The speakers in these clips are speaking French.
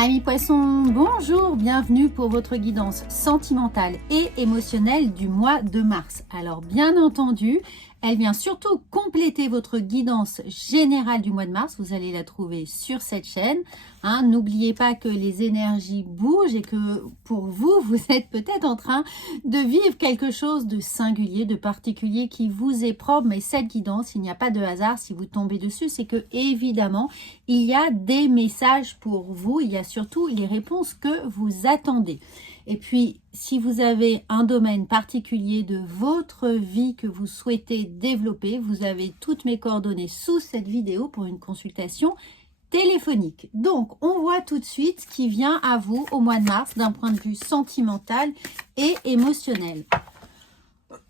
Amis poissons, bonjour, bienvenue pour votre guidance sentimentale et émotionnelle du mois de mars. Alors bien entendu, elle vient surtout compléter votre guidance générale du mois de mars. Vous allez la trouver sur cette chaîne. N'oubliez pas que les énergies bougent et que pour vous, vous êtes peut-être en train de vivre quelque chose de singulier, de particulier qui vous est propre. Mais cette guidance, il n'y a pas de hasard si vous tombez dessus. C'est que évidemment, il y a des messages pour vous. Il y a surtout les réponses que vous attendez. Et puis, si vous avez un domaine particulier de votre vie que vous souhaitez développer, vous avez toutes mes coordonnées sous cette vidéo pour une consultation téléphonique. Donc, on voit tout de suite ce qui vient à vous au mois de mars d'un point de vue sentimental et émotionnel.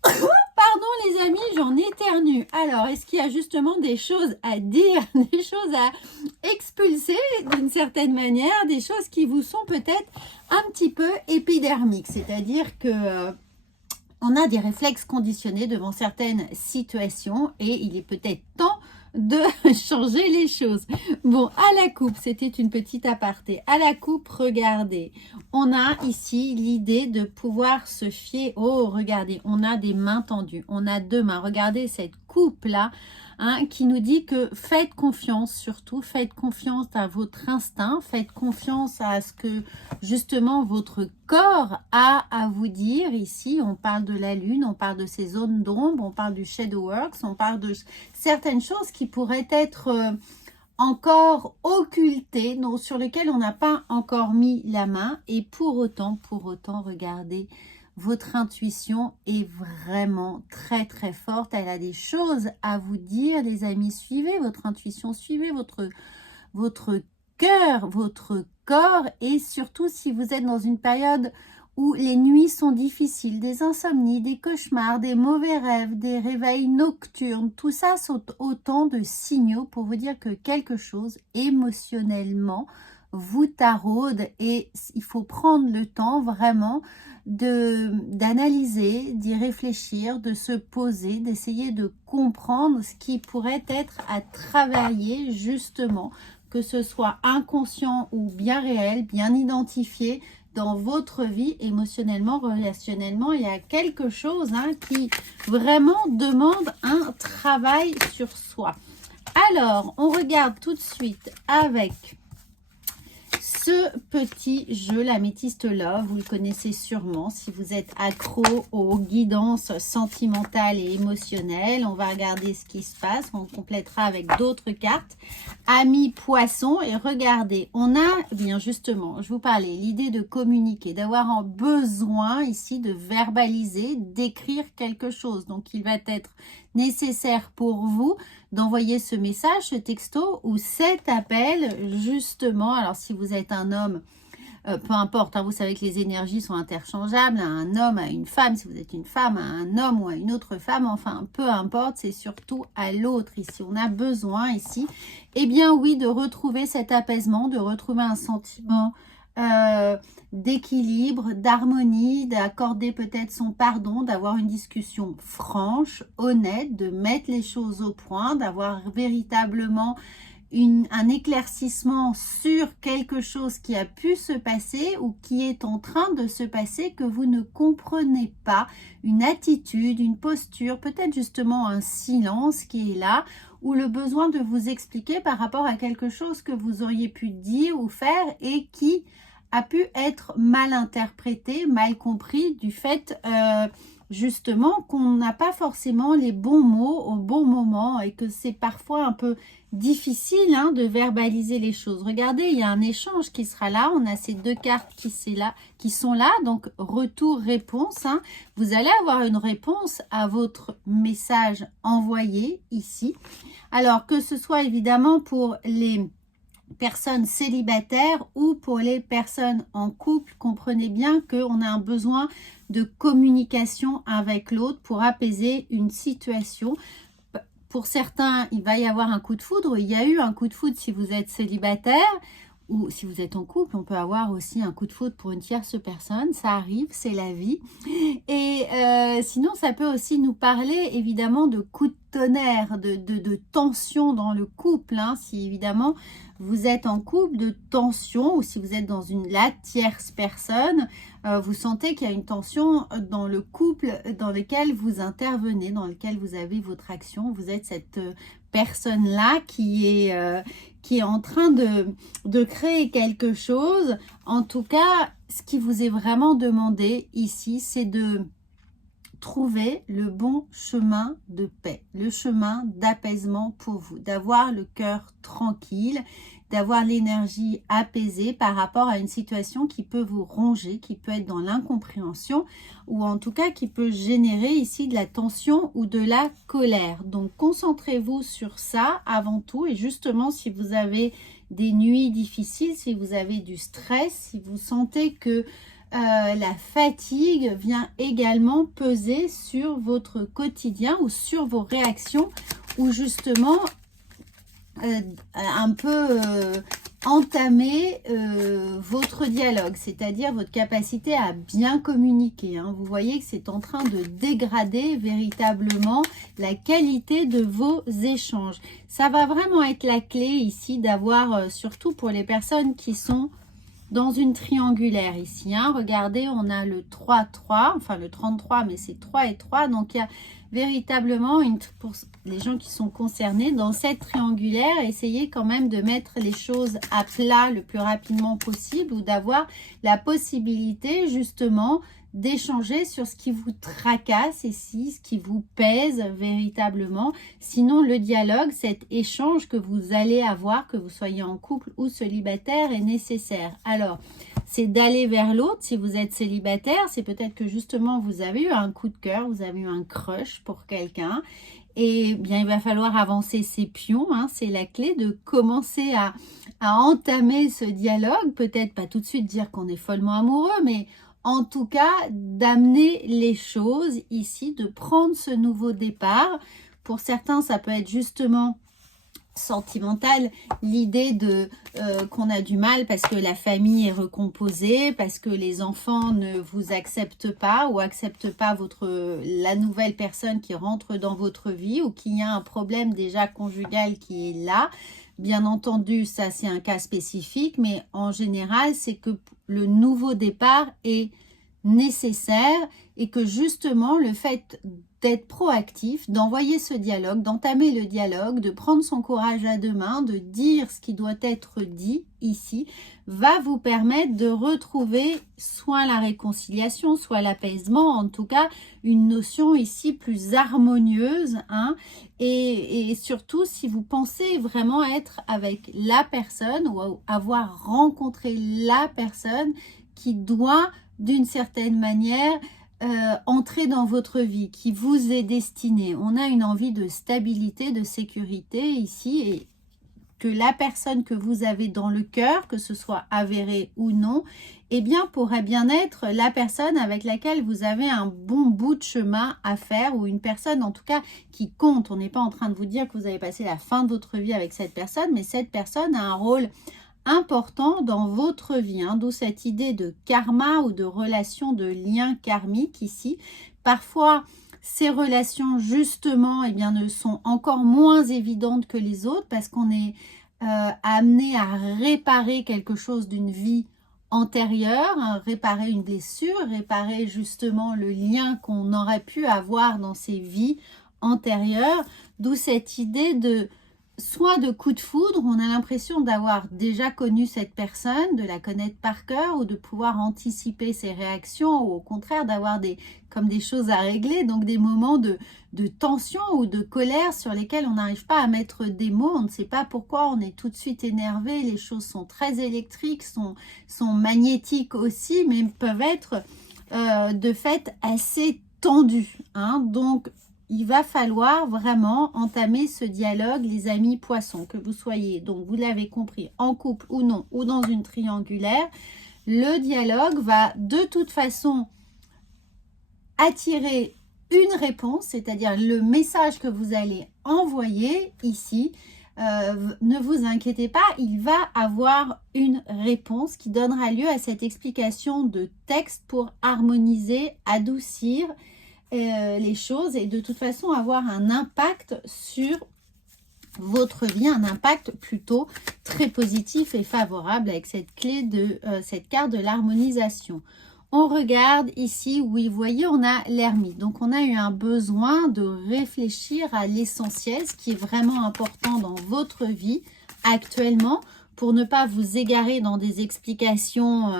Pardon les amis, j'en éternue. Alors, est-ce qu'il y a justement des choses à dire, des choses à expulser d'une certaine manière, des choses qui vous sont peut-être un petit peu épidermiques, c'est-à-dire que on a des réflexes conditionnés devant certaines situations et il est peut-être temps de changer les choses. Bon, à la coupe, c'était une petite aparté. À la coupe, regardez, on a ici l'idée de pouvoir se fier. Oh, regardez, on a des mains tendues, on a deux mains. Regardez cette coupe-là, qui nous dit que faites confiance, surtout, faites confiance à votre instinct, faites confiance à ce que, justement, votre corps a à vous dire. Ici, on parle de la lune, on parle de ces zones d'ombre, on parle du shadow works, on parle de certaines choses qui pourraient être encore occultées, donc sur lesquelles on n'a pas encore mis la main. Et pour autant, regardez, votre intuition est vraiment très très forte. Elle a des choses à vous dire, les amis. Suivez votre intuition, suivez votre cœur, votre corps. Et surtout, si vous êtes dans une période où les nuits sont difficiles, des insomnies, des cauchemars, des mauvais rêves, des réveils nocturnes, tout ça sont autant de signaux pour vous dire que quelque chose émotionnellement vous taraude et il faut prendre le temps vraiment d'analyser, d'y réfléchir, de se poser, d'essayer de comprendre ce qui pourrait être à travailler justement, que ce soit inconscient ou bien réel, bien identifié dans votre vie émotionnellement, relationnellement. Il y a quelque chose qui vraiment demande un travail sur soi. Alors, on regarde tout de suite avec ce petit jeu, l'Améthyste Love. Vous le connaissez sûrement si vous êtes accro aux guidances sentimentales et émotionnelles. On va regarder ce qui se passe. On complétera avec d'autres cartes. Amis poissons, et regardez, on a bien justement, je vous parlais, l'idée de communiquer, d'avoir un besoin ici de verbaliser, d'écrire quelque chose. Donc, il va être nécessaire pour vous d'envoyer ce message, ce texto ou cet appel justement. Alors, si vous êtes un homme, peu importe, vous savez que les énergies sont interchangeables, à un homme, à une femme, si vous êtes une femme, à un homme ou à une autre femme, enfin, peu importe, c'est surtout à l'autre ici. On a besoin ici, eh bien oui, de retrouver cet apaisement, de retrouver un sentiment d'équilibre, d'harmonie, d'accorder peut-être son pardon, d'avoir une discussion franche, honnête, de mettre les choses au point, d'avoir véritablement un éclaircissement sur quelque chose qui a pu se passer ou qui est en train de se passer que vous ne comprenez pas, une attitude, une posture, peut-être justement un silence qui est là, ou le besoin de vous expliquer par rapport à quelque chose que vous auriez pu dire ou faire et qui a pu être mal interprété, mal compris du fait justement qu'on n'a pas forcément les bons mots au bon moment et que c'est parfois un peu difficile de verbaliser les choses. Regardez, il y a un échange qui sera là. On a ces deux cartes qui sont là. Donc, retour-réponse. Vous allez avoir une réponse à votre message envoyé ici. Alors, que ce soit évidemment pour les personnes célibataires ou pour les personnes en couple, comprenez bien qu'on a un besoin de communication avec l'autre pour apaiser une situation. Pour certains, il va y avoir un coup de foudre. Il y a eu un coup de foudre si vous êtes célibataire ou si vous êtes en couple. On peut avoir aussi un coup de foudre pour une tierce personne. Ça arrive, c'est la vie. Et sinon, ça peut aussi nous parler évidemment de coup de tonnerre de tension dans le couple, hein, si évidemment vous êtes en couple, de tension, ou si vous êtes dans la tierce personne, vous sentez qu'il y a une tension dans le couple dans lequel vous intervenez, dans lequel vous avez votre action. Vous êtes cette personne-là qui est en train de créer quelque chose. En tout cas, ce qui vous est vraiment demandé ici, c'est de trouver le bon chemin de paix, le chemin d'apaisement pour vous, d'avoir le cœur tranquille, d'avoir l'énergie apaisée par rapport à une situation qui peut vous ronger, qui peut être dans l'incompréhension ou en tout cas qui peut générer ici de la tension ou de la colère. Donc concentrez-vous sur ça avant tout, et justement si vous avez des nuits difficiles, si vous avez du stress, si vous sentez que la fatigue vient également peser sur votre quotidien ou sur vos réactions, ou justement un peu entamer votre dialogue, c'est-à-dire votre capacité à bien communiquer, hein. Vous voyez que c'est en train de dégrader véritablement la qualité de vos échanges. Ça va vraiment être la clé ici d'avoir, surtout pour les personnes qui sont dans une triangulaire ici, hein. Regardez, on a le 3-3, enfin le 33, mais c'est 3 et 3. Donc, il y a véritablement, pour les gens qui sont concernés, dans cette triangulaire, essayez quand même de mettre les choses à plat le plus rapidement possible, ou d'avoir la possibilité justement d'échanger sur ce qui vous tracasse ici, ce qui vous pèse véritablement. Sinon, le dialogue, cet échange que vous allez avoir, que vous soyez en couple ou célibataire, est nécessaire. Alors, c'est d'aller vers l'autre. Si vous êtes célibataire, c'est peut-être que justement vous avez eu un coup de cœur, vous avez eu un crush pour quelqu'un, et bien il va falloir avancer ses pions, hein. C'est la clé de commencer à entamer ce dialogue. Peut-être pas tout de suite dire qu'on est follement amoureux, mais en tout cas, d'amener les choses ici, de prendre ce nouveau départ. Pour certains, ça peut être justement sentimental, l'idée de qu'on a du mal parce que la famille est recomposée, parce que les enfants ne vous acceptent pas ou acceptent pas la nouvelle personne qui rentre dans votre vie, ou qu'il y a un problème déjà conjugal qui est là. Bien entendu, ça c'est un cas spécifique, mais en général, c'est que le nouveau départ est nécessaire, et que justement le fait d'être proactif, d'envoyer ce dialogue, d'entamer le dialogue, de prendre son courage à deux mains, de dire ce qui doit être dit ici, va vous permettre de retrouver soit la réconciliation, soit l'apaisement, en tout cas une notion ici plus harmonieuse, hein. Et surtout, si vous pensez vraiment être avec la personne ou avoir rencontré la personne qui doit d'une certaine manière entrer dans votre vie, qui vous est destinée. On a une envie de stabilité, de sécurité ici, et que la personne que vous avez dans le cœur, que ce soit avéré ou non, eh bien pourrait bien être la personne avec laquelle vous avez un bon bout de chemin à faire, ou une personne en tout cas qui compte. On n'est pas en train de vous dire que vous avez passé la fin de votre vie avec cette personne, mais cette personne a un rôle important dans votre vie, hein, d'où cette idée de karma ou de relation, de lien karmique ici. Parfois, ces relations justement bien, ne sont encore moins évidentes que les autres, parce qu'on est amené à réparer quelque chose d'une vie antérieure, hein, réparer une blessure, réparer justement le lien qu'on aurait pu avoir dans ces vies antérieures, d'où cette idée de soit de coup de foudre, on a l'impression d'avoir déjà connu cette personne, de la connaître par cœur, ou de pouvoir anticiper ses réactions, ou au contraire d'avoir comme des choses à régler, donc des moments de tension ou de colère sur lesquels on n'arrive pas à mettre des mots, on ne sait pas pourquoi, on est tout de suite énervé, les choses sont très électriques, sont magnétiques aussi, mais peuvent être de fait assez tendues, hein. Donc il va falloir vraiment entamer ce dialogue, les amis poissons, que vous soyez, donc vous l'avez compris, en couple ou non, ou dans une triangulaire. Le dialogue va de toute façon attirer une réponse, c'est-à-dire le message que vous allez envoyer ici. Ne vous inquiétez pas, il va avoir une réponse qui donnera lieu à cette explication de texte pour harmoniser, adoucir, les choses et de toute façon avoir un impact sur votre vie, un impact plutôt très positif et favorable avec cette clé de cette carte de l'harmonisation. On regarde ici, oui, vous voyez, on a l'ermite. Donc, on a eu un besoin de réfléchir à l'essentiel, ce qui est vraiment important dans votre vie actuellement, pour ne pas vous égarer dans des explications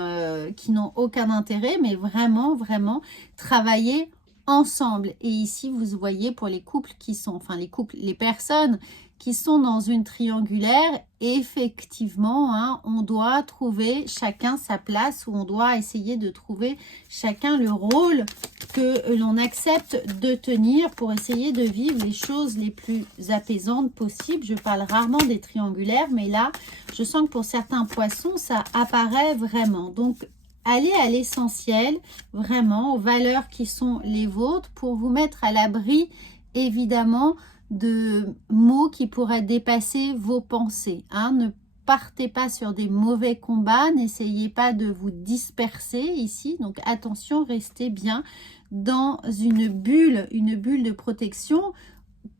qui n'ont aucun intérêt, mais vraiment, vraiment travailler ensemble. Et ici, vous voyez pour les couples qui sont, enfin les personnes qui sont dans une triangulaire, effectivement, hein, on doit trouver chacun sa place, ou on doit essayer de trouver chacun le rôle que l'on accepte de tenir pour essayer de vivre les choses les plus apaisantes possibles. Je parle rarement des triangulaires, mais là, je sens que pour certains poissons, ça apparaît vraiment. Donc, allez à l'essentiel, vraiment, aux valeurs qui sont les vôtres, pour vous mettre à l'abri, évidemment, de mots qui pourraient dépasser vos pensées. Hein. Ne partez pas sur des mauvais combats, n'essayez pas de vous disperser ici. Donc attention, restez bien dans une bulle de protection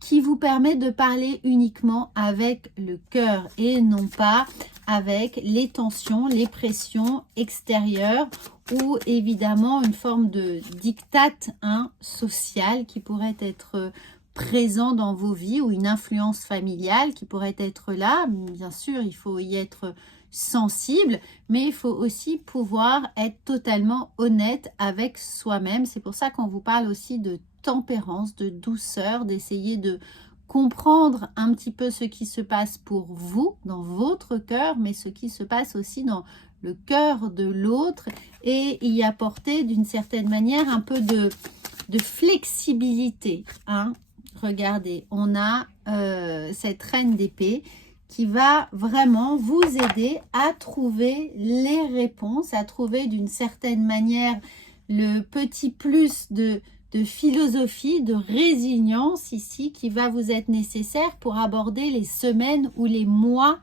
qui vous permet de parler uniquement avec le cœur et non pas avec les tensions, les pressions extérieures ou évidemment une forme de diktat social qui pourrait être présent dans vos vies, ou une influence familiale qui pourrait être là. Bien sûr, il faut y être sensible, mais il faut aussi pouvoir être totalement honnête avec soi-même. C'est pour ça qu'on vous parle aussi de tempérance, de douceur, d'essayer de comprendre un petit peu ce qui se passe pour vous, dans votre cœur, mais ce qui se passe aussi dans le cœur de l'autre, et y apporter d'une certaine manière un peu de flexibilité, hein. Regardez, on a cette reine d'épée qui va vraiment vous aider à trouver les réponses, à trouver d'une certaine manière le petit plus de philosophie, de résilience ici qui va vous être nécessaire pour aborder les semaines ou les mois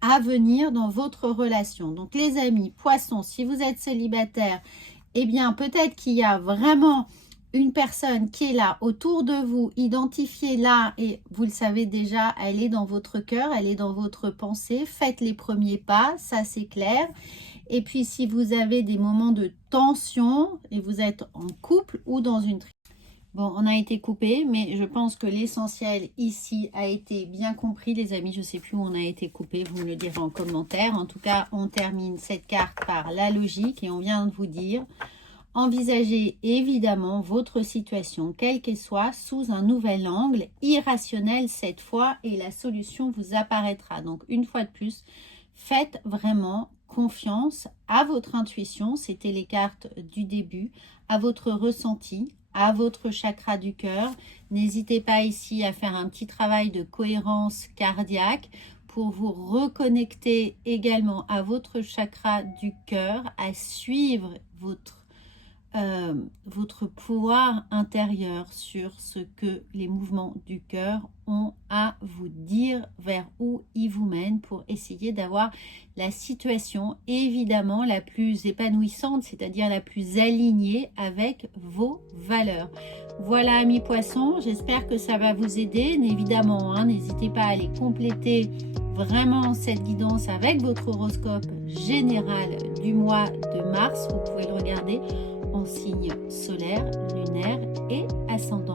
à venir dans votre relation. Donc les amis, poissons, si vous êtes célibataire, eh bien peut-être qu'il y a vraiment une personne qui est là autour de vous, identifiez-la, et vous le savez déjà, elle est dans votre cœur, elle est dans votre pensée. Faites les premiers pas, ça c'est clair. Et puis si vous avez des moments de tension et vous êtes en couple ou dans une... Bon, on a été coupé, mais je pense que l'essentiel ici a été bien compris, les amis. Je ne sais plus où on a été coupé, vous me le direz en commentaire. En tout cas, on termine cette carte par la logique et on vient de vous dire... Envisagez évidemment votre situation, quelle qu'elle soit, sous un nouvel angle, irrationnel cette fois, et la solution vous apparaîtra. Donc, une fois de plus, faites vraiment confiance à votre intuition, c'était les cartes du début, à votre ressenti, à votre chakra du cœur. N'hésitez pas ici à faire un petit travail de cohérence cardiaque pour vous reconnecter également à votre chakra du cœur, à suivre votre pouvoir intérieur sur ce que les mouvements du cœur ont à vous dire, vers où ils vous mènent, pour essayer d'avoir la situation évidemment la plus épanouissante, c'est-à-dire la plus alignée avec vos valeurs. Voilà amis poissons, j'espère que ça va vous aider. Évidemment, n'hésitez pas à aller compléter vraiment cette guidance avec votre horoscope général du mois de mars. Vous pouvez le regarder en signe solaire, lunaire et ascendant